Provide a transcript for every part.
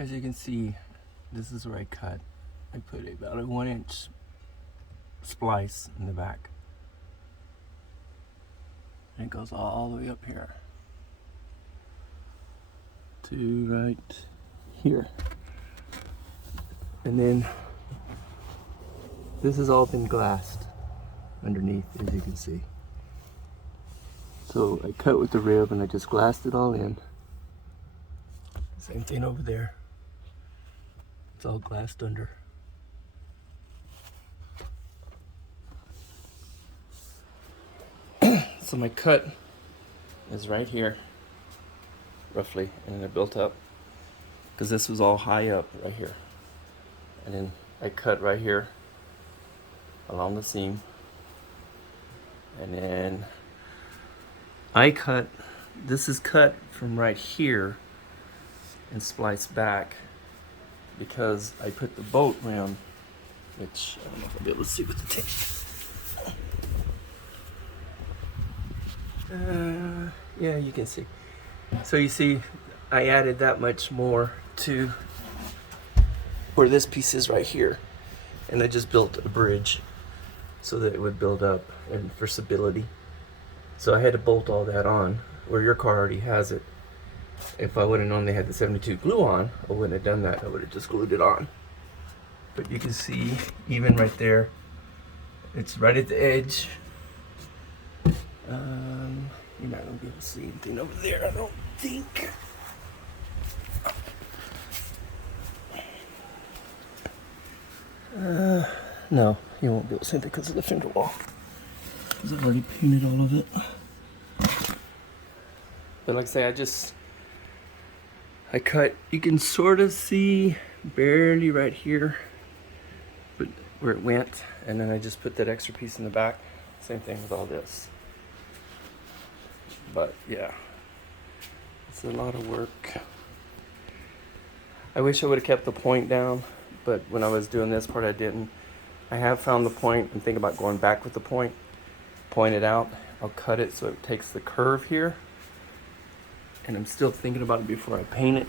As you can see, this is where I cut. I put about a 1-inch splice in the back. And it goes all the way up here to right here. And then this has all been glassed underneath, as you can see. So I cut with the rib and I just glassed it all in. Same thing over there. It's all glassed under. So my cut is right here, roughly, and then it built up because this was all high up right here. And then I cut right here along the seam, and then I cut, this is cut from right here and spliced back because I put the bolt rim, which I don't know if I'll be able to see with the tape. Yeah, you can see. So you see, I added that much more to where this piece is right here, and I just built a bridge so that it would build up and for stability. So I had to bolt all that on where your car already has it. If I would have known they had the 72 glue on, I wouldn't have done that. I would have just glued it on. But you can see, even right there, it's right at the edge. You're not gonna be able to see anything over there, I don't think. No, you won't be able to see it because of the fender wall. Because I've already painted all of it. But like I say, I cut, you can sort of see barely right here, but where it went, and then I just put that extra piece in the back. Same thing with all this. But yeah, it's a lot of work. I wish I would have kept the point down, but when I was doing this part I didn't. I have found the point. I'm thinking about going back with the point it out. I'll cut it so it takes the curve here, and I'm still thinking about it before I paint it.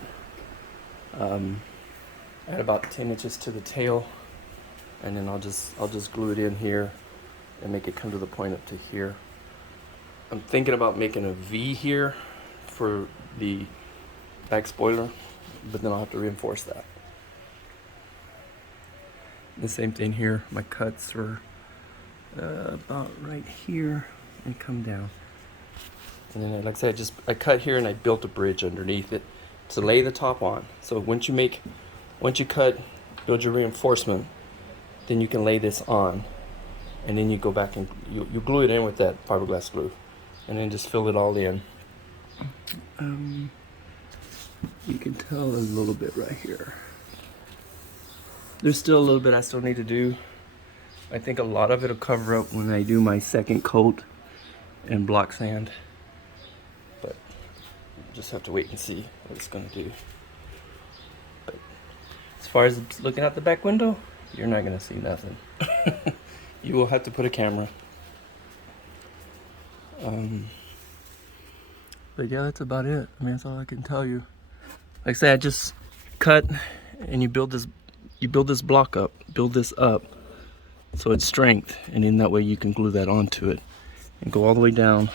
Add about 10 inches to the tail, and then I'll just glue it in here and make it come to the point up to here. I'm thinking about making a V here for the back spoiler, but then I'll have to reinforce that. The same thing here. My cuts were about right here and come down. And then, like I said, I cut here and I built a bridge underneath it to lay the top on. So once you cut, build your reinforcement, then you can lay this on, and then you go back and you glue it in with that fiberglass glue, and then just fill it all in. You can tell a little bit right here. There's still a little bit I still need to do. I think a lot of it will cover up when I do my second coat and block sand. But just have to wait and see what it's gonna do. But as far as looking out the back window, you're not gonna see nothing. You will have to put a camera. But yeah, that's about it. I mean, that's all I can tell you. Like I said, I just cut, and you build this block up, build this up so it's strength, and in that way you can glue that onto it and go all the way down.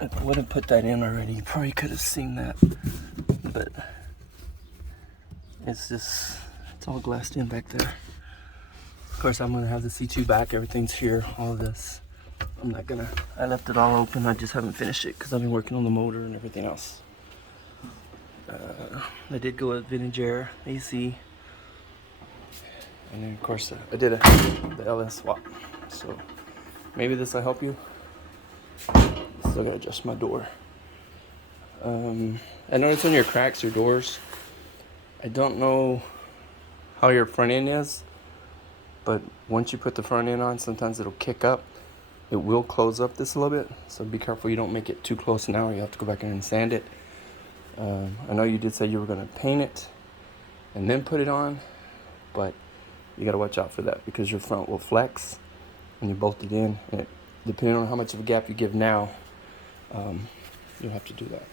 If I would have put that in already, you probably could have seen that, but it's all glassed in back there. Of course, I'm gonna have the C2 back, everything's here, all of this. I left it all open, I just haven't finished it because I've been working on the motor and everything else. I did go with vintage air, AC, and then of course I did the LS swap. So maybe this will help you. Still gotta adjust my door. I noticed on your cracks, your doors, I don't know how your front end is, but once you put the front end on, sometimes it'll kick up. It will close up this a little bit, so be careful you don't make it too close now. You have to go back in and sand it. I know you did say you were going to paint it and then put it on, but you got to watch out for that because your front will flex when you bolt it in. And depending on how much of a gap you give now, you'll have to do that.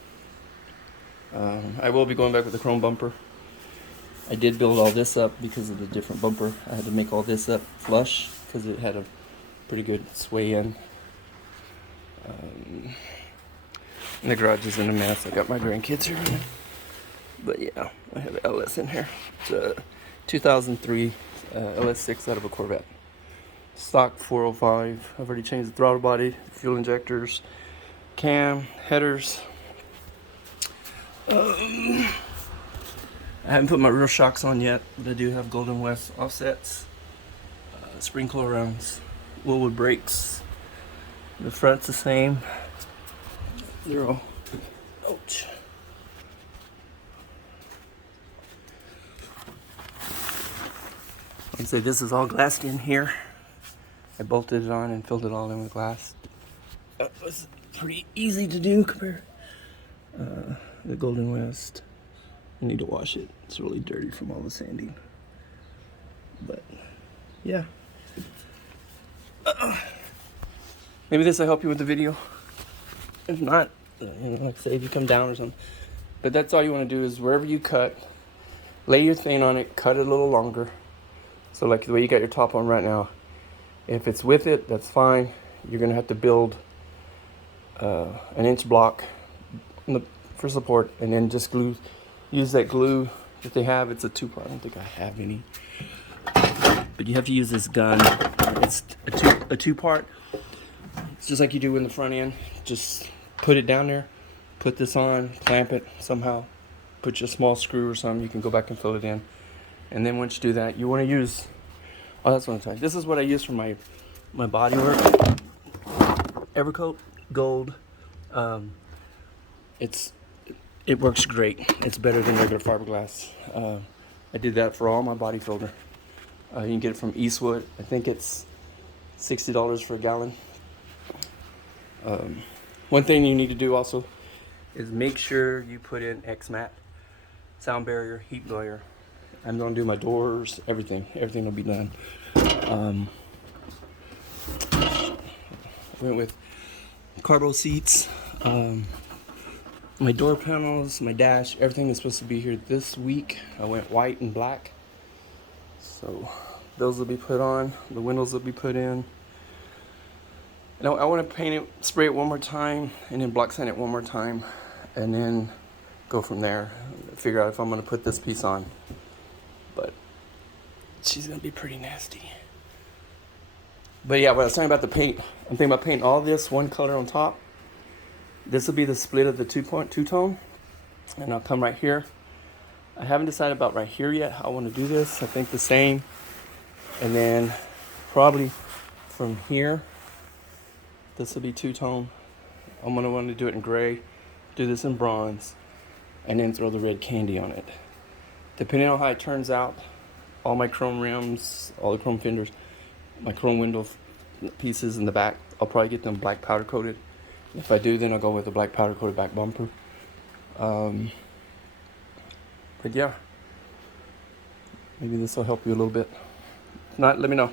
I will be going back with the chrome bumper. I did build all this up because of the different bumper. I had to make all this up flush because it had a pretty good sway in. And the garage is in a mess. I got my grandkids here. But yeah, I have an LS in here. It's a 2003 LS6 out of a Corvette. Stock 405. I've already changed the throttle body, fuel injectors, cam, headers. I haven't put my rear shocks on yet, but I do have Golden West offsets, sprinkler rounds, Woolwood brakes. The front's the same. They're all, ouch. I'd say this is all glassed in here. I bolted it on and filled it all in with glass. That was pretty easy to do compared the Golden West. I need to wash it. It's really dirty from all the sanding. But yeah. Maybe this will help you with the video. If not, like say if you come down or something. But that's all you want to do is wherever you cut, lay your thing on it, cut it a little longer. So like the way you got your top on right now, if it's with it, that's fine. You're gonna have to build an inch block for support, and then just glue. Use that glue that they have. It's a 2-part. I don't think I have any, but you have to use this gun. It's a 2-part. It's just like you do in the front end. Just put it down there, put this on, clamp it somehow, put your small screw or something. You can go back and fill it in, and then once you do that, you want to use. Oh, that's what I'm talking. This is what I use for my body work. Evercoat Gold. It works great. It's better than regular fiberglass. I did that for all my body filter. You can get it from Eastwood. I think it's $60 for a gallon. One thing you need to do also is make sure you put in X-Mat, sound barrier, heat barrier. I'm gonna do my doors, everything will be done. I went with carbo seats, my door panels, my dash, everything is supposed to be here this week. I went white and black, so those will be put on. The windows will be put in. And I want to paint it, spray it one more time, and then block sand it one more time, and then go from there. Figure out if I'm gonna put this piece on. But she's gonna be pretty nasty. But yeah, what I was talking about the paint, I'm thinking about painting all this one color on top. This will be the split of the two-tone, and I'll come right here. I haven't decided about right here yet how I want to do this. I think the same, and then probably from here, this will be two-tone. I'm gonna want to do it in gray, do this in bronze, and then throw the red candy on it. Depending on how it turns out, all my chrome rims, all the chrome fenders, my chrome window pieces in the back, I'll probably get them black powder coated. If I do, then I'll go with the black powder coated back bumper. But yeah, maybe this will help you a little bit. If not, let me know.